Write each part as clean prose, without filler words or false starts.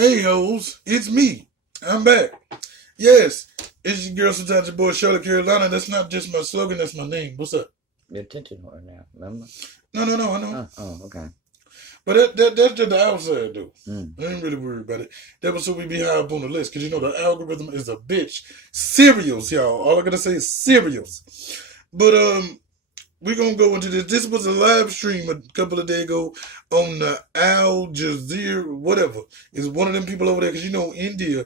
Hey hoes, it's me. I'm back. Yes, it's your girl, sometimes your boy Charlotte Carolina. That's not just my slogan, that's my name. What's up? Your attention whore now, remember? No, I know. Okay. But that's just the outside, though. Mm. I ain't really worried about it. That was so we be high up on the list. Because you know the algorithm is a bitch. Cereals, y'all. All I gotta say is cereals. But, we're gonna go into this. This was a live stream a couple of days ago on the Al Jazeera, whatever. It's one of them people over there, because you know India,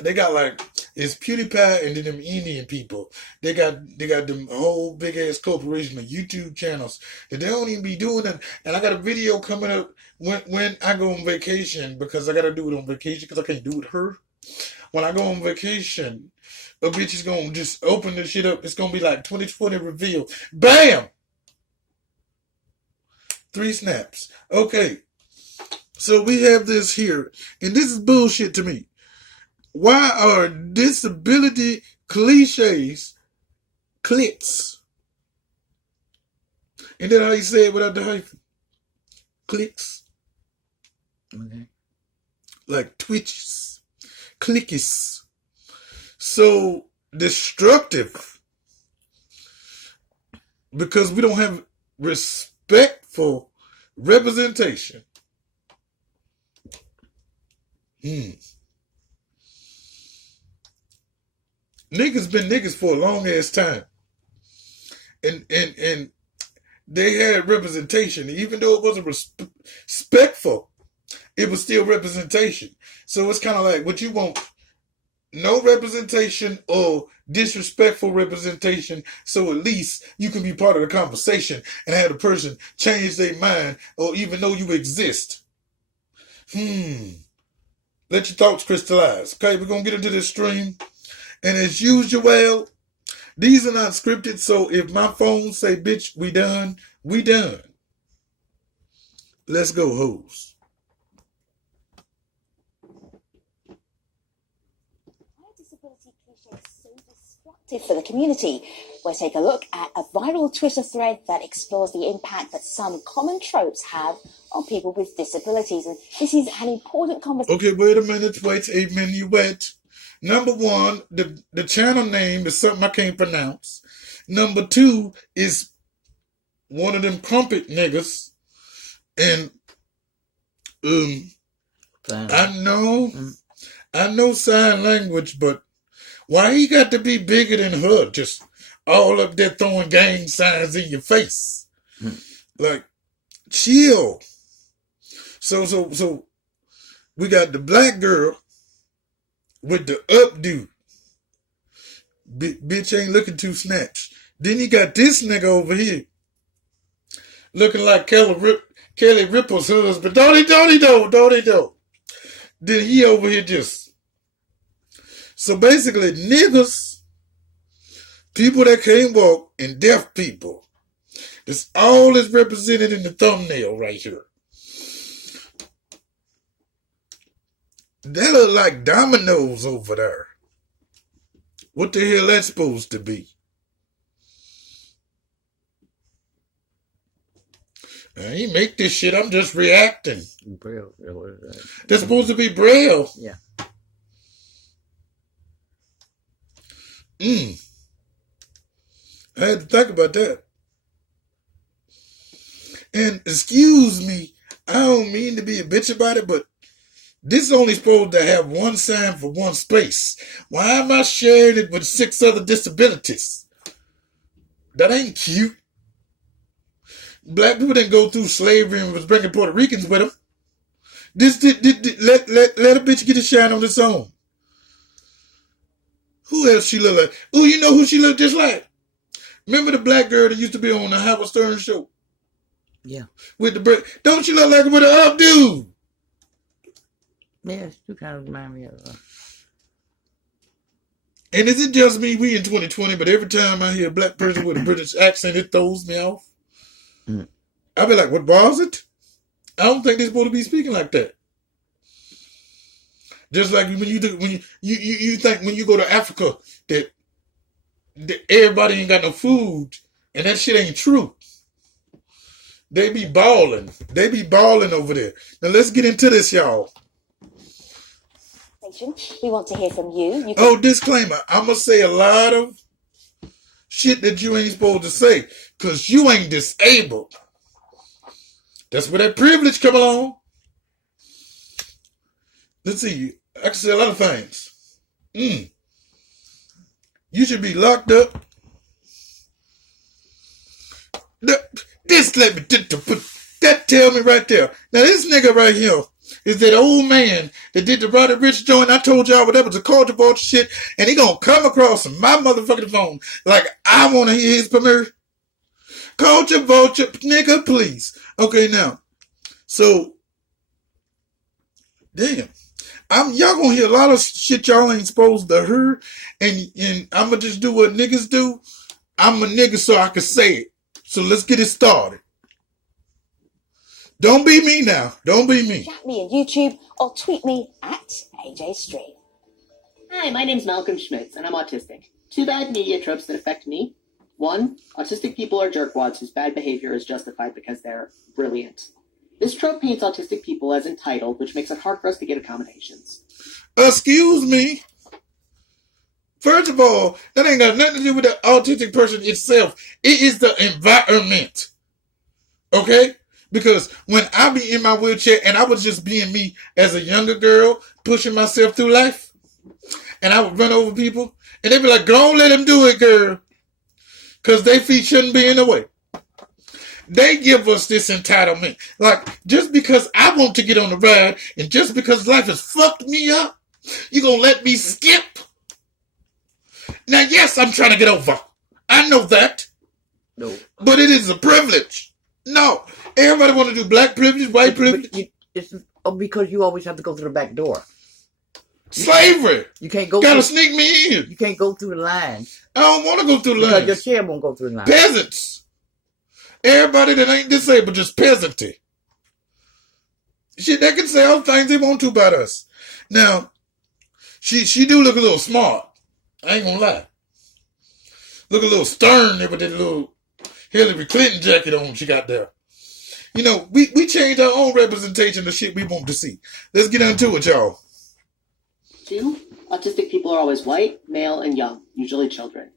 they got like it's PewDiePie and then them Indian people. They got them whole big ass corporation of YouTube channels that they don't even be doing it. And I got a video coming up when I go on vacation, because I gotta do it on vacation because I can't do it with her. When I go on vacation, a bitch is gonna just open the shit up. It's gonna be like 2020 reveal. Bam! 3 snaps. Okay. So we have this here, and this is bullshit to me. Why are disability cliches clicks? And then how you say it without the hyphen? Clicks. Okay. Like twitches. Clickies. So destructive. Because we don't have respectful representation. Niggas been niggas for a long ass time. And they had representation. Even though it wasn't respectful, it was still representation. So it's kind of like what you want, no representation or disrespectful representation, so at least you can be part of the conversation and have the person change their mind or even know you exist. Let your thoughts crystallize. Okay, we're going to get into this stream. And as usual, these are not scripted, so if my phone say, bitch, we done, we done. Let's go, hoes. Why are disability cliches so destructive for the community? We'll take a look at a viral Twitter thread that explores the impact that some common tropes have on people with disabilities. And this is an important conversation. Okay, wait a minute, wait a minuet. Number 1, the channel name is something I can't pronounce. Number 2 is one of them crumpet niggas. And I know sign language, but why he got to be bigger than her? Just all up there throwing gang signs in your face. Like, chill. So we got the black girl with the updo. Bitch ain't looking too snatched. Then you got this nigga over here looking like Kelly Ripple's husband. Don't he do? Then he over here just. So basically, niggas, people that can't walk, and deaf people. This all is represented in the thumbnail right here. That look like dominoes over there. What the hell that's supposed to be? I ain't make this shit. I'm just reacting. Braille. That's supposed to be Braille. Yeah. I had to think about that. And excuse me, I don't mean to be a bitch about it, but this is only supposed to have one sign for one space. Why am I sharing it with 6 other disabilities? That ain't cute. Black people didn't go through slavery and was bringing Puerto Ricans with them. Let a bitch get a shine on its own. Who else she look like? Oh, you know who she looked just like? Remember the black girl that used to be on the Howard Stern show? Yeah. With the bread. Don't she look like her with an updo? Yeah, you kind of remind me of And is it just me? We in 2020, but every time I hear a black person with a British accent, it throws me off. I be like, what was it? I don't think they're supposed to be speaking like that. Just like when you think when you go to Africa that everybody ain't got no food, and that shit ain't true. They be balling. They be balling over there. Now let's get into this, y'all. attention. We want to hear from you. You can... Oh, disclaimer. I'm going to say a lot of shit that you ain't supposed to say because you ain't disabled. That's where that privilege come along. Let's see. I can say a lot of things. You should be locked up. This let me put that tell me right there. Now this nigga right here is that old man that did the Roddy Ricch joint. I told y'all whatever was a culture vulture shit, and he gonna come across my motherfucking phone like I want to hear his premiere. Culture vulture, nigga, please. Okay, now, so damn. Y'all gonna hear a lot of shit y'all ain't supposed to hear, and I'm gonna just do what niggas do. I'm a nigga so I can say it. So let's get it started. Don't be me now. Don't be me. Chat me on YouTube or tweet me at AJStream. Hi, my name's Malcolm Schmitz, and I'm autistic. 2 bad media tropes that affect me. 1, autistic people are jerkwads whose bad behavior is justified because they're brilliant. This trope paints autistic people as entitled, which makes it hard for us to get accommodations. Excuse me. First of all, that ain't got nothing to do with the autistic person itself. It is the environment. Okay? Because when I be in my wheelchair and I was just being me as a younger girl, pushing myself through life, and I would run over people, and they'd be like, go on, let them do it, girl. Because their feet shouldn't be in the way. They give us this entitlement. Like, just because I want to get on the ride, and just because life has fucked me up, you gonna let me skip? Now, yes, I'm trying to get over. I know that. No. But it is a privilege. No. Everybody want to do black privilege, white privilege. It's because you always have to go through the back door. Slavery. You can't go. Gotta sneak me in. You can't go through the line. I don't want to go through the Because lines. your chair won't go through the line. Peasants. Everybody that ain't disabled, just peasanty. Shit, they can say all the things they want to about us. Now, she do look a little smart. I ain't gonna lie. Look a little stern there with that little Hillary Clinton jacket on she got there. You know, we changed our own representation of shit we want to see. Let's get into it, y'all. 2, autistic people are always white, male, and young, usually children.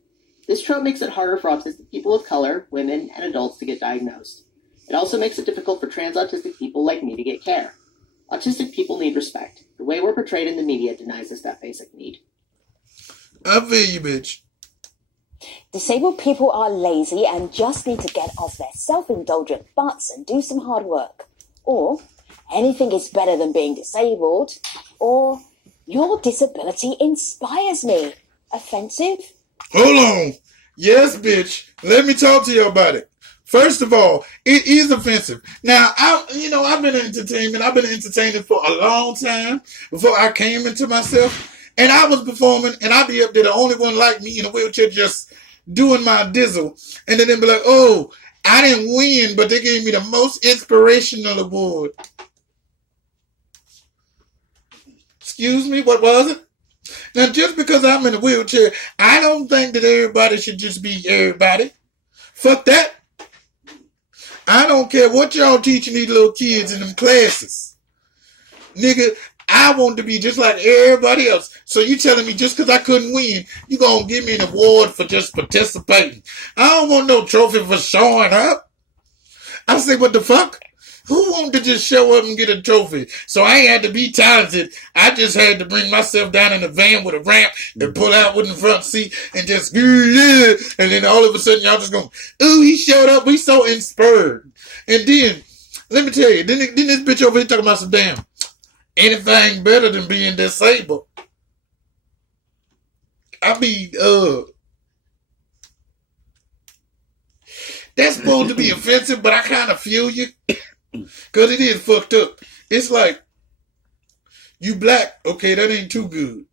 This trope makes it harder for autistic people of color, women, and adults to get diagnosed. It also makes it difficult for trans autistic people like me to get care. Autistic people need respect. The way we're portrayed in the media denies us that basic need. I feel you, bitch. Disabled people are lazy and just need to get off their self-indulgent butts and do some hard work. Or, anything is better than being disabled. Or, your disability inspires me. Offensive? Hold on. Yes, bitch. Let me talk to you about it. First of all, it is offensive. Now, I've been in entertainment. I've been entertaining for a long time before I came into myself. And I was performing, and I'd be up there, the only one like me in a wheelchair, just doing my dizzle. And then they'd be like, oh, I didn't win, but they gave me the most inspirational award. Excuse me, what was it? Now, just because I'm in a wheelchair, I don't think that everybody should just be everybody. Fuck that. I don't care what y'all teaching these little kids in them classes. Nigga, I want to be just like everybody else. So you telling me just because I couldn't win, you gonna give me an award for just participating? I don't want no trophy for showing up. I say, what the fuck? Who wanted to just show up and get a trophy? So I ain't had to be talented. I just had to bring myself down in a van with a ramp and pull out with the front seat and just, yeah. And then all of a sudden y'all just going, ooh, he showed up. We so inspired. And then, let me tell you, then this bitch over here talking about some damn anything better than being disabled. I mean, that's supposed to be offensive, but I kind of feel you. Because it is fucked up. It's like, you black, okay, that ain't too good.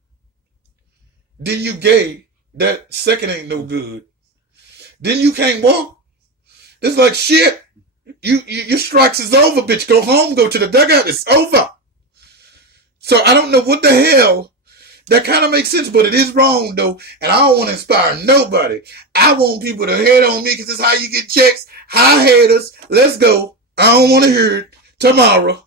Then you gay, that second ain't no good. Then you can't walk. It's like, shit, your strikes is over, bitch. Go home, go to the dugout, it's over. So I don't know what the hell. That kind of makes sense, but it is wrong, though. And I don't want to inspire nobody. I want people to hate on me because it's how you get checks. Hi, haters. Let's go. I don't want to hear it tomorrow.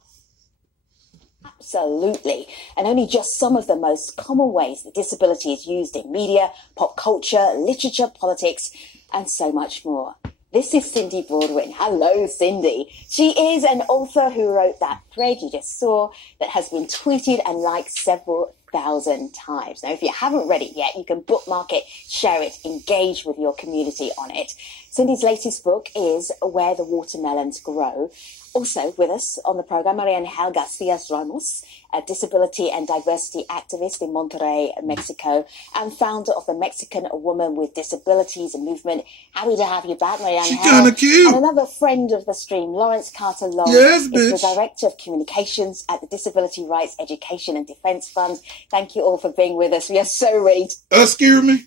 Absolutely. And only just some of the most common ways that disability is used in media, pop culture, literature, politics, and so much more. This is Cindy Broadwin. Hello, Cindy. She is an author who wrote that thread you just saw that has been tweeted and liked several thousand times. Now, if you haven't read it yet, you can bookmark it, share it, engage with your community on it. Cindy's latest book is Where the Watermelons Grow. Also with us on the program, Maria Angel Garcia Ramos, a disability and diversity activist in Monterrey, Mexico, and founder of the Mexican Woman with Disabilities movement. Happy to have you back, Maria Angel. She kind of cute. And another friend of the stream, Lawrence Carter Long, Yes, is bitch. the Director of Communications at the Disability Rights Education and Defense Fund. Thank you all for being with us. We are so ready to... Excuse me?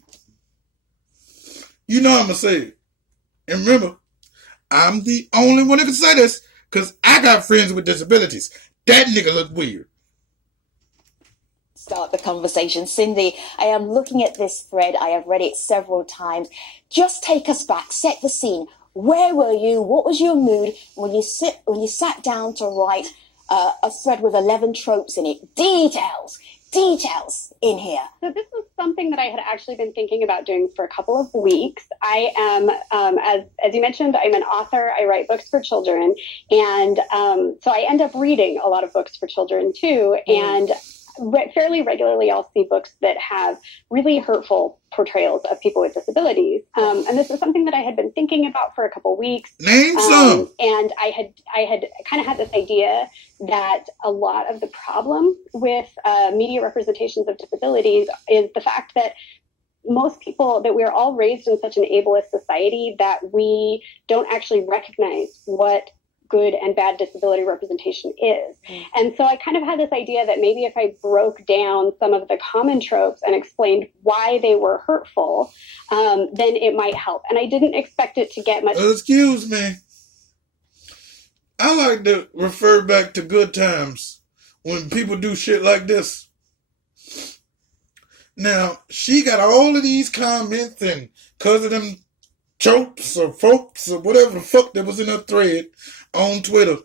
You know I'm going to say it. And remember, I'm the only one that can say this because I got friends with disabilities. That nigga look weird. Start the conversation. Cindy, I am looking at this thread. I have read it several times. Just take us back. Set the scene. Where were you? What was your mood when you sat down to write a thread with 11 tropes in it? Details in here. So this was something that I had actually been thinking about doing for a couple of weeks. I am, as you mentioned, I'm an author. I write books for children. And so I end up reading a lot of books for children too. And fairly regularly, I'll see books that have really hurtful portrayals of people with disabilities. And this is something that I had been thinking about for a couple of weeks. Name some. And I had kind of had this idea that a lot of the problem with media representations of disabilities is the fact that most people, that we're all raised in such an ableist society that we don't actually recognize what good and bad disability representation is. And so I kind of had this idea that maybe if I broke down some of the common tropes and explained why they were hurtful, then it might help. And I didn't expect it to get much. Excuse me. I like to refer back to good times when people do shit like this. Now, she got all of these comments and because of them tropes or folks or whatever the fuck that was in her thread on Twitter.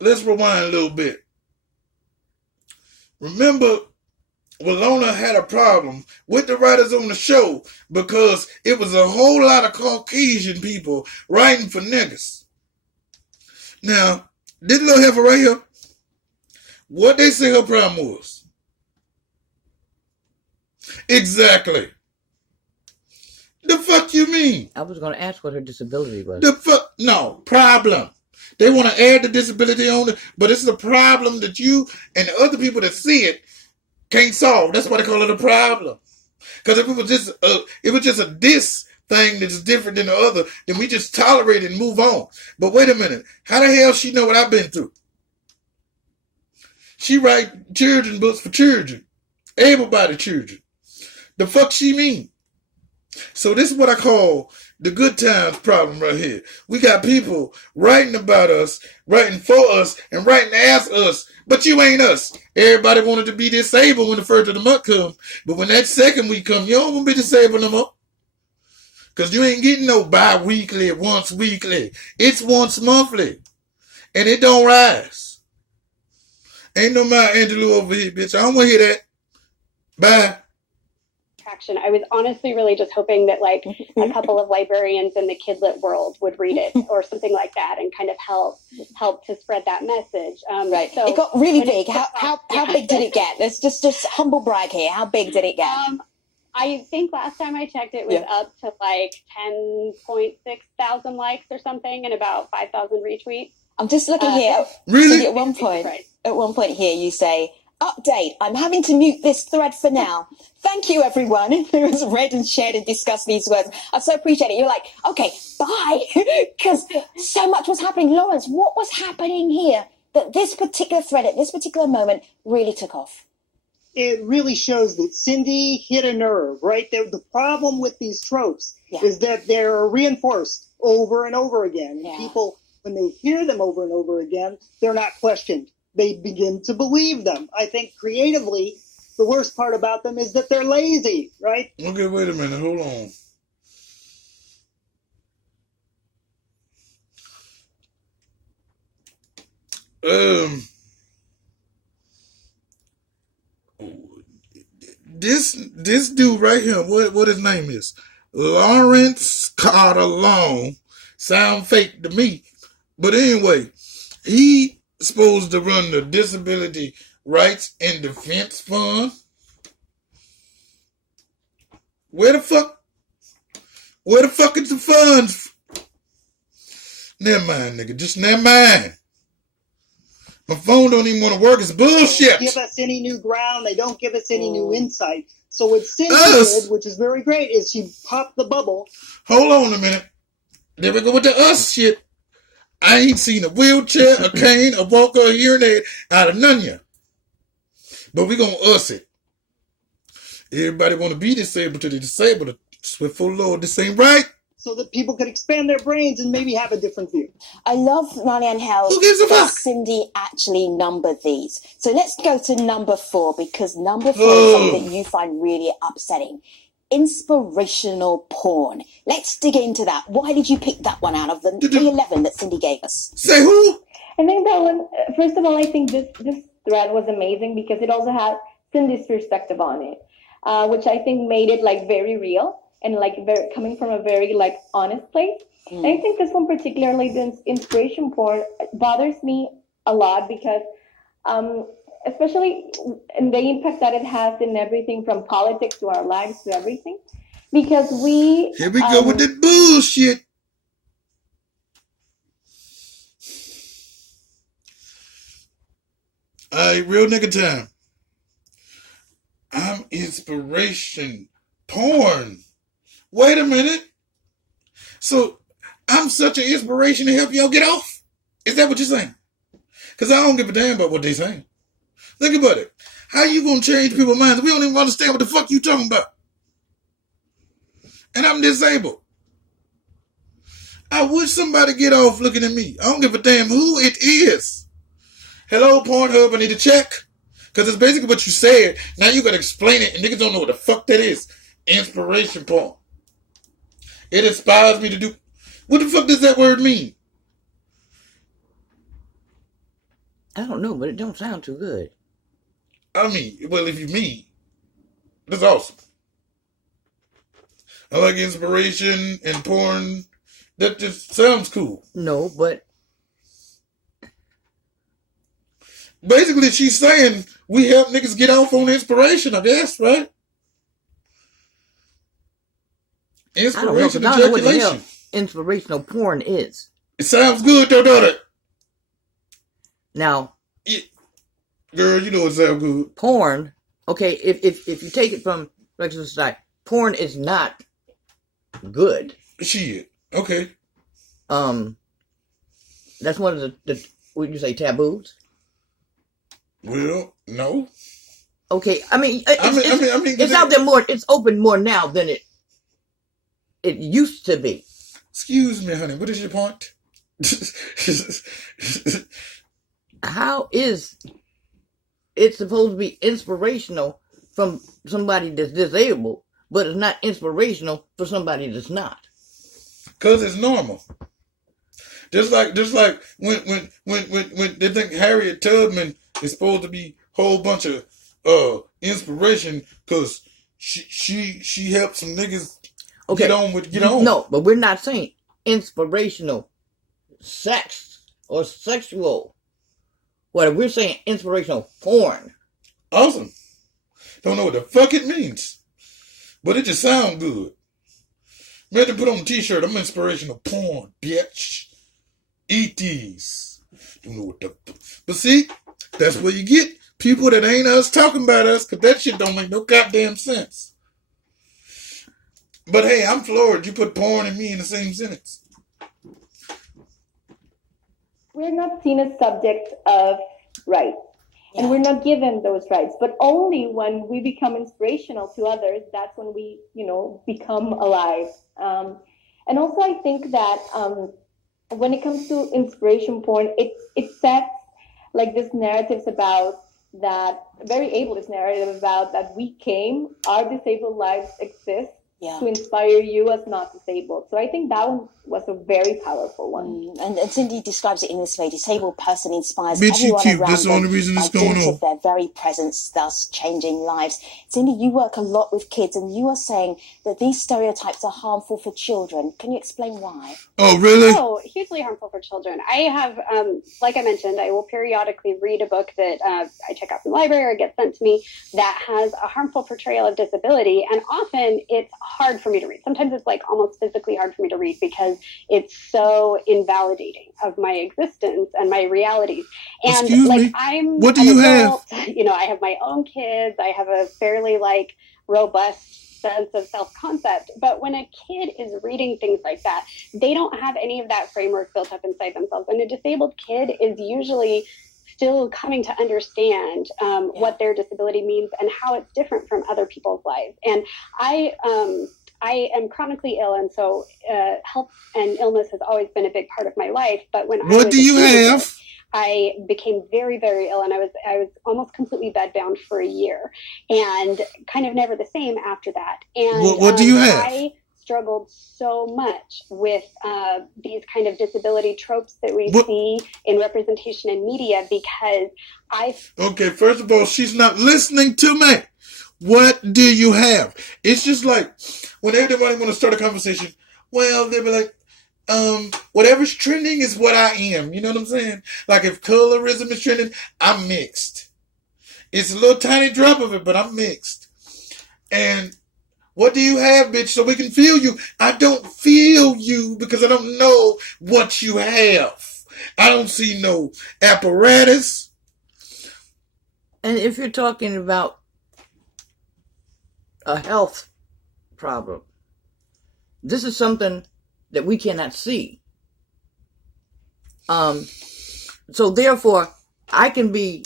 Let's rewind a little bit. Remember, Walona had a problem with the writers on the show because it was a whole lot of Caucasian people writing for niggas. Now, this little heifer right here, what they say her problem was? Exactly. The fuck you mean? I was going to ask what her disability was. The fuck? No, problem. They want to add the disability on it, but it's a problem that you and the other people that see it can't solve. That's why they call it a problem. Because if it was just a diss thing that's different than the other, then we just tolerate it and move on. But wait a minute. How the hell she know what I've been through? She write children books for children. Able-bodied children. The fuck she mean? So this is what I call the good times problem right here. We got people writing about us, writing for us, and writing as us. But you ain't us. Everybody wanted to be disabled when the first of the month comes. But when that second week comes, you don't want to be disabled no more. Because you ain't getting no bi-weekly, once weekly. It's once monthly. And it don't rise. Ain't no Maya Angelou over here, bitch. I don't want to hear that. Bye. I was honestly really just hoping that like a couple of librarians in the kidlit world would read it or something like that and kind of help to spread that message. Right. So it got really big. How big did it get? Let's just humble brag here. How big did it get? I think last time I checked it was up to like 10.6 thousand likes or something and about 5,000 retweets. I'm just looking here. Really? At one point here you say, update, I'm having to mute this thread for now. Thank you, everyone who has read and shared and discussed these words. I so appreciate it. You're like, okay, bye, because so much was happening. Lawrence, what was happening here that this particular thread at this particular moment really took off? It really shows that Cindy hit a nerve, right? The problem with these tropes is that they're reinforced over and over again. Yeah. People, when they hear them over and over again, they're not questioned. They begin to believe them. I think creatively, the worst part about them is that they're lazy, right? Okay, wait a minute. Hold on. Um, this dude right here, what his name is? Lawrence Carter Long. Sound fake to me. But anyway, he supposed to run the Disability Rights and Defense Fund. Where the fuck is the funds? Never mind, nigga. Just never mind. My phone don't even want to work. It's bullshit. They don't give us any new ground. They don't give us any new insight. So what Cindy did, which is very great, is she popped the bubble. Hold on a minute. There we go with the us shit. I ain't seen a wheelchair, a cane, a walker, a hearing aid out of none yet. But we gonna us it. Everybody want to be disabled to the disabled. Swiftful Lord, this ain't right. So that people could expand their brains and maybe have a different view. I love, Marianne, how Who gives a fuck? Cindy actually numbered these. So let's go to number 4, because number 4 is something that you find really upsetting. Inspirational porn. Let's dig into that. Why did you pick that one out of the 11 that Cindy gave us? Say who? I think that one, first of all, I think this thread was amazing because it also had Cindy's perspective on it, which I think made it like very real and like very coming from a very like honest place. And I think this one particularly, the inspiration porn, bothers me a lot because especially in the impact that it has in everything from politics to our lives to everything. Because Here we go with that bullshit. Alright, real nigga time. I'm inspiration porn. Wait a minute. So I'm such an inspiration to help y'all get off? Is that what you're saying? Because I don't give a damn about what they're saying. Think about it. How you gonna change people's minds? We don't even understand what the fuck you talking about. And I'm disabled. I wish somebody get off looking at me. I don't give a damn who it is. Hello, Pornhub, I need to check. Because it's basically what you said. Now you gotta explain it, and niggas don't know what the fuck that is. Inspiration porn. It inspires me to do... What the fuck does that word mean? I don't know, but it don't sound too good. I mean, well, if you mean, that's awesome. I like inspiration and porn. That just sounds cool. No, but basically she's saying we help niggas get off on inspiration, I guess, right? Inspiration, I don't know what the hell ejaculation. inspirational porn is. It sounds good, though, don't it? Now, girl, you know it sounds good. Porn, okay, if you take it from regular society, porn is not good. Shit. Okay. That's one of the what you say, taboos? Well, no. Okay, I mean, it's out there more. It's open more now than it used to be. Excuse me, honey. What is your point? How is it supposed to be inspirational from somebody that's disabled, but it's not inspirational for somebody that's not? Because it's normal. Just like when they think Harriet Tubman is supposed to be a whole bunch of inspiration because she helped some niggas get on. No, but we're not saying inspirational sex or sexual. What we're saying, inspirational porn. Awesome. Don't know what the fuck it means, but it just sounds good. Better put on a t-shirt. I'm inspirational porn, bitch. Eat these. Don't know what the... But see, that's where you get people that ain't us talking about us, because that shit don't make no goddamn sense. But hey, I'm floored. You put porn and me in the same sentence. We're not seen as subjects of rights. Yeah. And we're not given those rights. But only when we become inspirational to others, that's when we, become alive. And also I think that when it comes to inspiration porn, it sets like this narratives about that, very ableist narrative about that our disabled lives exist Yeah. to inspire you as not disabled. So I think that one was a very powerful one. And Cindy describes it in this way: disabled person inspires Bitch, you everyone cute. around That's the only them reason by it's going dint on. of their very presence, thus changing lives. Cindy, you work a lot with kids, and you are saying that these stereotypes are harmful for children. Can you explain why? Oh, really? Oh, hugely harmful for children. I have, like I mentioned, I will periodically read a book that I check out from the library or gets sent to me that has a harmful portrayal of disability. And often it's hard for me to read. Sometimes it's like almost physically hard for me to read because it's so invalidating of my existence and my realities. And Excuse like me? I'm What do an you adult, you know, I have my own kids. I have a fairly like robust sense of self-concept. But when a kid is reading things like that, they don't have any of that framework built up inside themselves. And a disabled kid is usually still coming to understand what their disability means and how it's different from other people's lives. And I am chronically ill, and so health and illness has always been a big part of my life. But when I What was do a you teenager, have? I became very, very ill, and I was almost completely bedbound for a year, and kind of never the same after that. And What do you have? I struggled so much with these kind of disability tropes that we What? see in representation in media because Okay, first of all, she's not listening to me. What do you have? It's just like when everybody want to start a conversation, well, they'll be like, whatever's trending is what I am. You know what I'm saying? Like if colorism is trending, I'm mixed. It's a little tiny drop of it, but I'm mixed. And what do you have, bitch, so we can feel you? I don't feel you because I don't know what you have. I don't see no apparatus. And if you're talking about a health problem, this is something that we cannot see. So therefore, I can be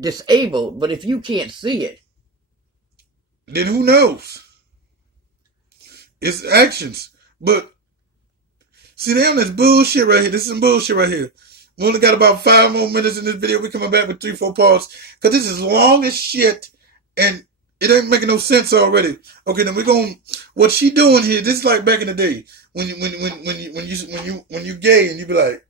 disabled, but if you can't see it, Then who knows? It's actions. But see, damn, that's bullshit right here. This is some bullshit right here. We only got about 5 more minutes in this video. We're coming back with 3-4 parts. Because this is long as shit. And it ain't making no sense already. Okay, then we're going. What she doing here? This is like back in the day when you gay and you be like,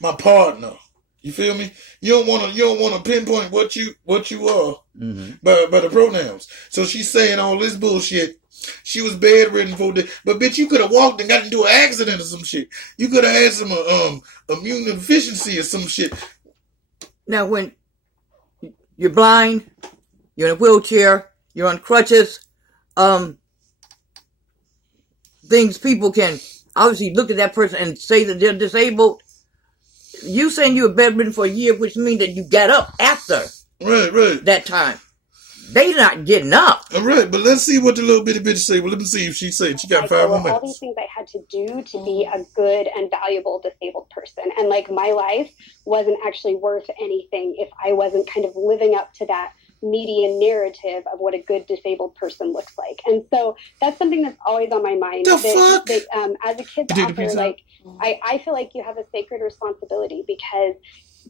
my partner. You feel me? You don't want to pinpoint what you are by the pronouns. So she's saying all this bullshit. She was bedridden for days, but bitch, you could have walked and got into an accident or some shit. You could have had some immune deficiency or some shit. now when you're blind, you're in a wheelchair, you're on crutches, things people can obviously look at that person and say that they're disabled. You saying you were bedridden for a year, which means that you got up after Right. that time. They not getting up. All right, but let's see what the little bitty bitch say. Well, let me see if she said she got 5 there more were all these minutes. things I had to do to be a good and valuable disabled person. And like my life wasn't actually worth anything if I wasn't kind of living up to that media narrative of what a good disabled person looks like. And so that's something that's always on my mind. The fuck? That, as a kid's You did a author, pizza? like I feel like you have a sacred responsibility because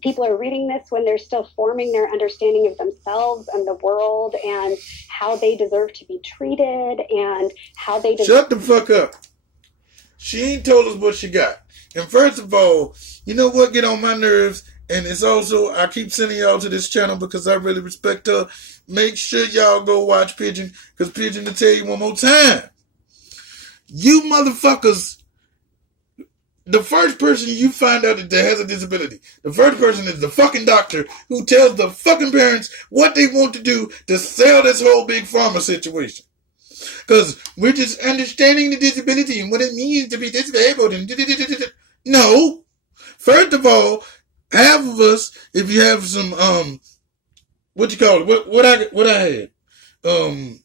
people are reading this when they're still forming their understanding of themselves and the world and how they deserve to be treated and how they deserve. Shut the fuck up. She ain't told us what she got. And first of all, you know what get on my nerves? And it's also, I keep sending y'all to this channel because I really respect her. Make sure y'all go watch Pigeon, because Pigeon will tell you one more time. You motherfuckers, the first person you find out that has a disability, the first person is the fucking doctor who tells the fucking parents what they want to do to sell this whole big pharma situation. Because we're just understanding the disability and what it means to be disabled. And no. First of all, half of us, if you have some, what you call it? What I had? A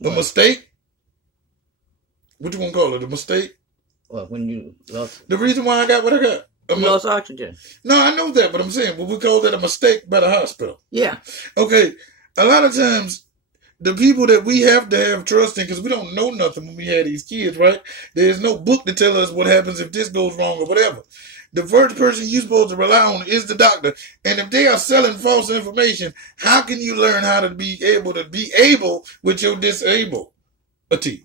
mistake? What you want to call it? A mistake? Well, when you lost, The reason why I got what I got. you lost oxygen. No, I know that, but I'm saying, well, we call that a mistake by the hospital. Yeah. Okay, a lot of times, the people that we have to have trust in, because we don't know nothing when we have these kids, right? There's no book to tell us what happens if this goes wrong or whatever. The first person you're supposed to rely on is the doctor. And if they are selling false information, how can you learn how to be able with your disabled? a T.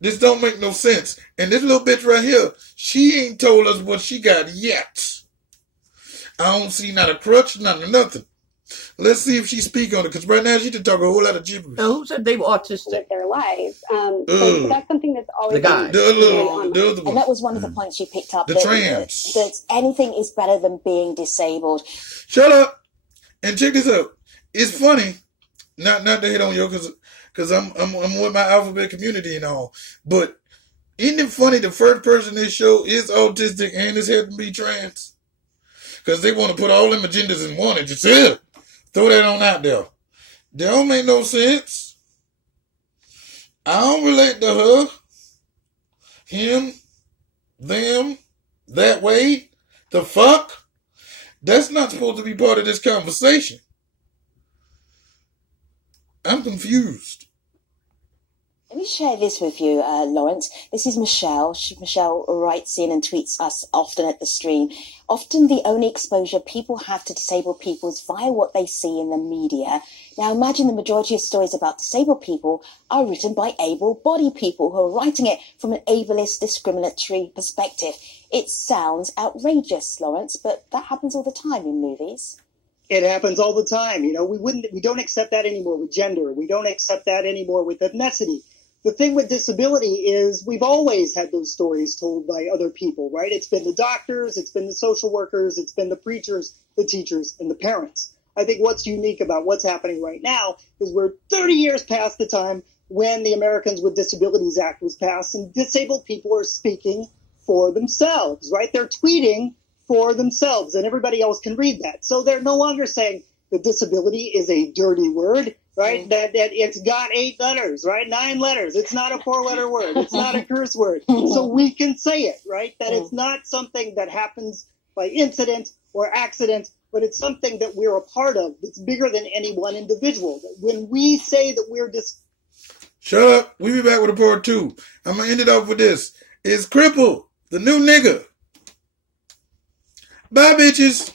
This don't make no sense. And this little bitch right here, she ain't told us what she got yet. I don't see not a crutch, not a nothing. Let's see if she speak on it, because right now she can talk a whole lot of gibberish. Who said they were autistic? With their lives. So that's something that's always The guy. The other one. And that was one of the points you picked up. The that, trans. that anything is better than being disabled. Shut up and check this out. It's funny, not to hit on you, because I'm with my alphabet community and all, but isn't it funny the first person in this show is autistic and is happen to be trans? Because they want to put all them agendas in one and just throw that on out there. That don't make no sense. I don't relate to her, him, them, that way. The fuck? That's not supposed to be part of this conversation. I'm confused. Let me share this with you, Lawrence. This is Michelle. Michelle writes in and tweets us often at the stream. Often the only exposure people have to disabled people is via what they see in the media. Now imagine the majority of stories about disabled people are written by able-bodied people who are writing it from an ableist, discriminatory perspective. It sounds outrageous, Lawrence, but that happens all the time in movies. It happens all the time. You know, we don't accept that anymore with gender. We don't accept that anymore with ethnicity. The thing with disability is we've always had those stories told by other people, right? It's been the doctors, it's been the social workers, it's been the preachers, the teachers, and the parents. I think what's unique about what's happening right now is we're 30 years past the time when the Americans with Disabilities Act was passed, and disabled people are speaking for themselves, right? They're tweeting for themselves, and everybody else can read that. So they're no longer saying that disability is a dirty word, right? That it's got 8 letters, right? 9 letters. It's not a 4-letter word. It's not a curse word. So we can say it, right? That it's not something that happens by incident or accident, but it's something that we're a part of. It's bigger than any one individual. When we say that we're Shut up. We'll be back with a part 2. I'm going to end it off with this. It's Cripple, the new nigga. Bye, bitches.